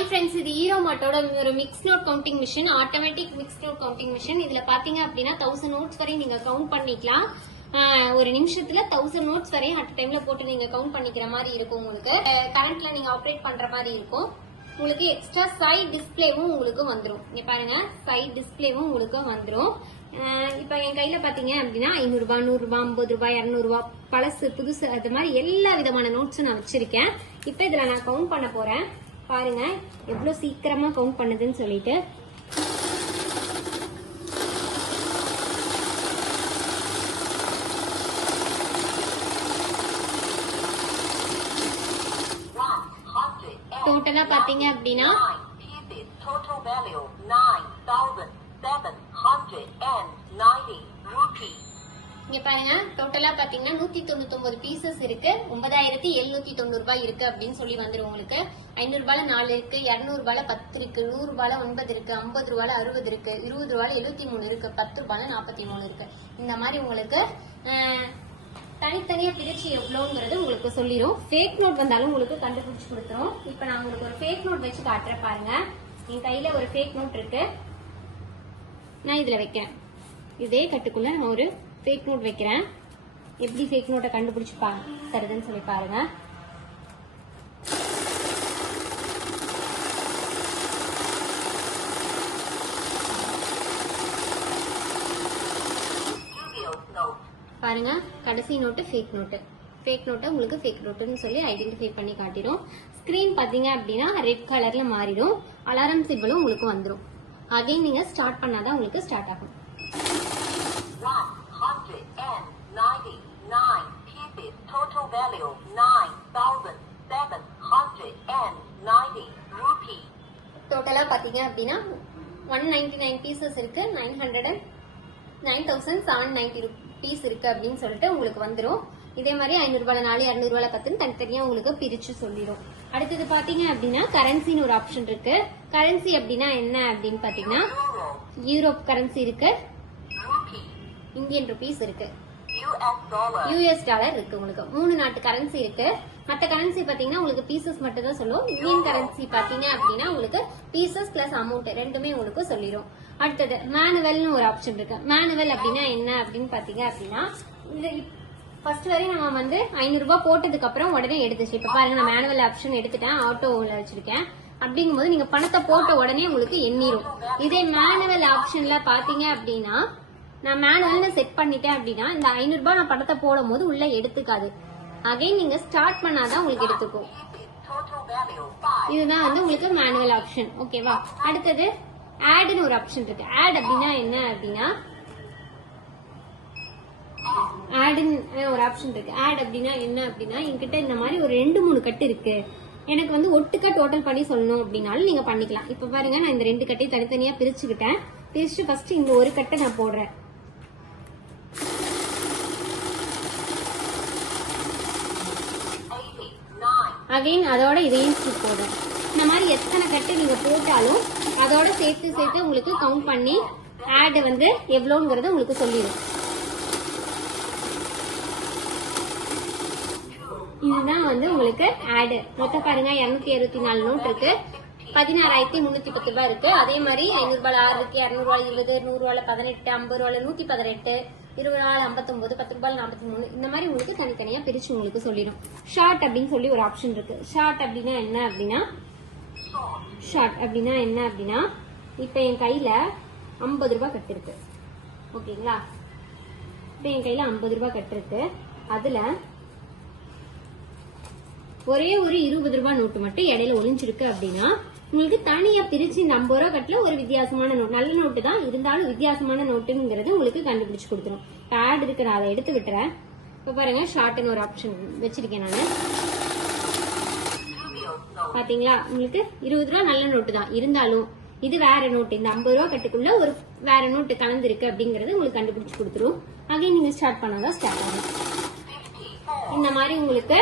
Hi friends, இது ஈரோமாட்டோட ஒரு mix note counting machine, automatic mix note counting machine. இதுல பாத்தீங்க அப்படின்னா 1000 நோட்ஸ் வரையும் நீங்க கவுண்ட் பண்ணிக்கலாம். ஒரு நிமிஷத்துல 1000 நோட்ஸ் வரையும் அட் டைம்ல போட்டு நீங்க கவுண்ட் பண்ணிக்கிற மாதிரி இருக்கும். உங்களுக்கு கரண்ட்ல நீங்க ஆப்ரேட் பண்ற மாதிரி இருக்கும். உங்களுக்கு எக்ஸ்ட்ரா சைட் டிஸ்பிளேவும் உங்களுக்கு வந்துடும். இங்க பாருங்க, சைட் டிஸ்பிளேவும் உங்களுக்கு வந்துடும். இப்ப என் கையில பாத்தீங்க அப்படின்னா 500 ரூபாய், 100 ரூபாய், 50 ரூபாய், 200 ரூபாய், பழசு புதுசு, அது மாதிரி எல்லா விதமான நோட்ஸும் நான் வச்சிருக்கேன். இப்ப இதுல நான் கவுண்ட் பண்ண போறேன். பாருங்க எவ்வளவு சீக்கிரமா கவுண்ட் பண்ணுதுன்னு சொல்லிட்டு. டோட்டலா பாத்தீங்க அப்படின்னா இங்க பாருங்க, டோட்டலா பாத்தீங்கன்னா 199 பீசஸ் இருக்கு. 9790 ரூபாய் இருக்கு அப்படின்னு சொல்லி வந்துரும். உங்களுக்கு 500 ரூபாய் 4 இருக்கு, 200 ரூபாய் 10 இருக்கு, 100 ரூபாய் 9 இருக்கு, 50 ரூபாய் 60 இருக்கு, 20 ரூபாய் 73 இருக்கு, 10 ரூபாய் 43 இருக்கு. இந்த மாதிரி உங்களுக்கு தனித்தனியா பிரிச்சு எவ்வளவுங்கிறது உங்களுக்கு சொல்லிடும். ஃபேக் நோட் வந்தாலும் உங்களுக்கு கண்டுபிடிச்சு கொடுத்துரும். இப்ப நான் உங்களுக்கு ஒரு ஃபேக் நோட் வச்சு காட்டுறேன். பாருங்க, என் கையில ஒரு ஃபேக் நோட் இருக்கு. நான் இதுல வைக்கிறேன். இதே கட்டுக்குள்ள நம்ம ஒரு ஃபேக் நோட் வைக்கிறேன். எப்படி ஃபேக் நோட்டை கண்டுபிடிச்சு தருதுன்னு சொல்லி பாருங்க. பாருங்க, கடைசி நோட்டு ஃபேக் நோட்டு. ஃபேக் நோட்டை உங்களுக்கு ஃபேக் நோட்டுன்னு சொல்லி ஐடென்டிஃபை பண்ணி காட்டிடும். ஸ்கிரீன் பாத்தீங்க அப்படின்னா ரெட் கலர்ல மாறிடும். அலாரம் சிம்பிளும் உங்களுக்கு வந்துடும். அகைன் நீங்க ஸ்டார்ட் பண்ணாதான் உங்களுக்கு ஸ்டார்ட் ஆகும். 199 pieces, total value 9,790 rupees. டோட்டலா பாத்தீங்க அப்படின்னா 199 பீசஸ் இருக்கு. 9,790 rupees இருக்கு அப்படின்னு சொல்லிட்டு உங்களுக்கு வந்துடும். இதே மாதிரி 500 ரூபாய் 4, 200 ரூபாய் 10 தனித்தனியா உங்களுக்கு பிரிச்சு சொல்லிடும். அடுத்தது பாத்தீங்க அப்படின்னா கரன்சின்னு ஒரு ஆப்ஷன் இருக்கு. கரன்சி அப்படின்னா என்ன அப்படின்னு பாத்தீங்கன்னா யூரோப் கரன்சி இருக்கு, இந்தியன் ருபீஸ் இருக்கு, யூஎஸ் டாலர் இருக்கு. உங்களுக்கு 3 நாட்டு கரன்சி இருக்கு. மற்ற கரன்சி பாத்தீங்கன்னா உங்களுக்கு பீசஸ் மட்டும் தான் சொல்லும். இந்தியன் கரன்சி பாத்தீங்க அப்படின்னா உங்களுக்கு பீசஸ் பிளஸ் அமௌண்ட் ரெண்டுமே உங்களுக்கு சொல்லிடும். அடுத்தது மேனுவல்னு ஒரு ஆப்ஷன் இருக்கு. மேனுவல் அப்படின்னா என்ன அப்படின்னு பாத்தீங்க அப்படின்னா இது ஃபர்ஸ்ட் வரையும் நம்ம வந்து 500 ரூபாய் போட்டதுக்கு அப்புறம் உடனே எடுத்துச்சு. இப்ப பாருங்க, நான் மேனுவல் ஆப்ஷன் எடுத்துட்டேன், ஆட்டோல வச்சிருக்கேன். அப்படிங்கும் போது நீங்க பணத்தை போட்ட உடனே உங்களுக்கு எண்ணிரும். இதே மேனுவல் ஆப்ஷன்ல பாத்தீங்க அப்படின்னா நான் மேனுவல்னு செட் பண்ணிட்டேன் அப்படின்னா இந்த 500 ரூபாய் நான் பணத்தை போடும் போது உள்ள எடுத்துக்காது. அகைன் நீங்க ஸ்டார்ட் பண்ணாதான் உங்களுக்கு எடுத்துக்கும். இதுதான் வந்து உங்களுக்கு மேனுவல் ஆப்ஷன். ஓகேவா? அடுத்தது ஆட்னு ஒரு ஆப்ஷன் இருக்கு. ஆட் அப்படின்னா என்ன அப்படின்னா ஆட்னு ஒரு ஆப்ஷன் இருக்கு. ஆட் அப்படின்னா என்ன அப்படின்னா என்கிட்ட இந்த மாதிரி ஒரு 2-3 கட்டு இருக்கு, எனக்கு வந்து ஒட்டுக்கா டோட்டல் பண்ணி சொல்லணும் அப்படின்னாலும் நீங்க பண்ணிக்கலாம். இப்ப பாருங்க, நான் இந்த 2 கட்டையும் தனித்தனியா பிரிச்சுக்கிட்டேன். பிரிச்சு ஃபர்ஸ்ட் இந்த ஒரு கட்டை நான் போடுறேன். அகைன் அதோட இதையும் போடுறேன். இந்த மாதிரி எத்தனை கட்டு நீங்க போட்டாலும் அதோட சேர்த்து உங்களுக்கு கவுண்ட் பண்ணி ஆட் வந்து எவ்வளவுங்கிறது உங்களுக்கு சொல்லிடும். இதுதான் வந்து உங்களுக்கு ஆட். மொத்தம் பாருங்க 264 நோட் இருக்கு. 16,310 ரூபாய் இருக்கு. அதே மாதிரி 500 ரூபாய் 6 இருக்கு, 200 ரூபாய் 20, 100 ரூபாய் 18, 50 ரூபாய் 118, 20 ரூபாய் 59, 10 ரூபாய் 43. இந்த மாதிரி உங்களுக்கு தனித்தனியா பிரிச்சு உங்களுக்கு சொல்லிடும். ஷார்ட் அப்படின்னு சொல்லி ஒரு ஆப்ஷன் இருக்கு. ஷார்ட் அப்படின்னா என்ன அப்படின்னா இப்ப என் கையில 50 ரூபாய் கட்டு இருக்கு. ஓகேங்களா? இப்ப என் கையில 50 ரூபாய் கட்டு இருக்கு. அதுல ஒரே ஒரு 20 ரூபாய் நோட்டு மட்டும் இடையில ஒளிஞ்சிருக்கு அப்படின்னா உங்களுக்கு தனியா பிரிச்சு இந்த 50 ரூபாய் கட்டுல ஒரு வித்தியாசமான நோட்டு, நல்ல நோட்டு தான் இருந்தாலும் வித்தியாசமான நோட்டுங்கிறது உங்களுக்கு கண்டுபிடிச்சு கொடுத்துரும். ஆட் இருக்கு, நான் அதை எடுத்து விட்டுறேன். இப்ப பாருங்க, ஷார்ட்னு ஒரு ஆப்ஷன் வச்சிருக்கேன் நானு. பாத்தீங்களா, உங்களுக்கு 20 ரூபாய் நல்ல நோட்டு தான் இருந்தாலும் இது வேற நோட்டு, இந்த 50 ரூபாய் கட்டுக்குள்ள ஒரு வேற நோட்டு கலந்துருக்கு அப்படிங்கறது உங்களுக்கு கண்டுபிடிச்சு கொடுத்துரும். அகைன் நீங்க ஸ்டார்ட் பண்ணாதான் ஸ்டார்ட் ஆகும். இந்த மாதிரி உங்களுக்கு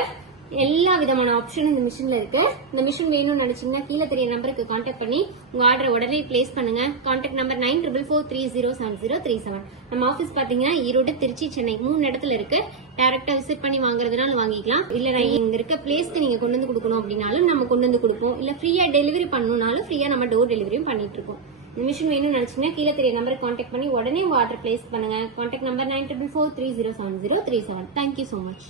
எல்லா விதமான ஆப்ஷனும் இந்த மிஷின்ல இருக்கு. இந்த மிஷின் வேணும்னு நினைச்சீங்கன்னா கீழே தெரிய நம்பருக்கு கான்டாக்ட் பண்ணி உங்க ஆர்டரை உடனே பிளேஸ் பண்ணுங்க. Contact number 9444307037. நம்ம ஆபீஸ் பாத்தீங்கன்னா ஈரோடு, திருச்சி, சென்னை 3 இடத்துல இருக்கு. டைரக்டா விசிட் பண்ணி வாங்குறதுனால வாங்கிக்கலாம். இல்ல நான் இங்க இருக்க பிளேஸ்க்கு நீங்க கொண்டு வந்து கொடுக்கணும் அப்படின்னாலும் நம்ம கொண்டு வந்து கொடுப்போம். இல்ல ஃப்ரீயா டெலிவரி பண்ணணும்னாலும் ஃப்ரீயா நம்ம டோர் டெலிவரியும் பண்ணிட்டு இருக்கோம். இந்த மிஷின் வேணும்னு நினைச்சீங்கன்னா கீழே தெரிய நம்பருக்கு கான்டாக்ட் பண்ணி உடனே உங்க ஆர்டர் பிளேஸ் பண்ணுங்க. Contact number 9444307037. Thank you so much.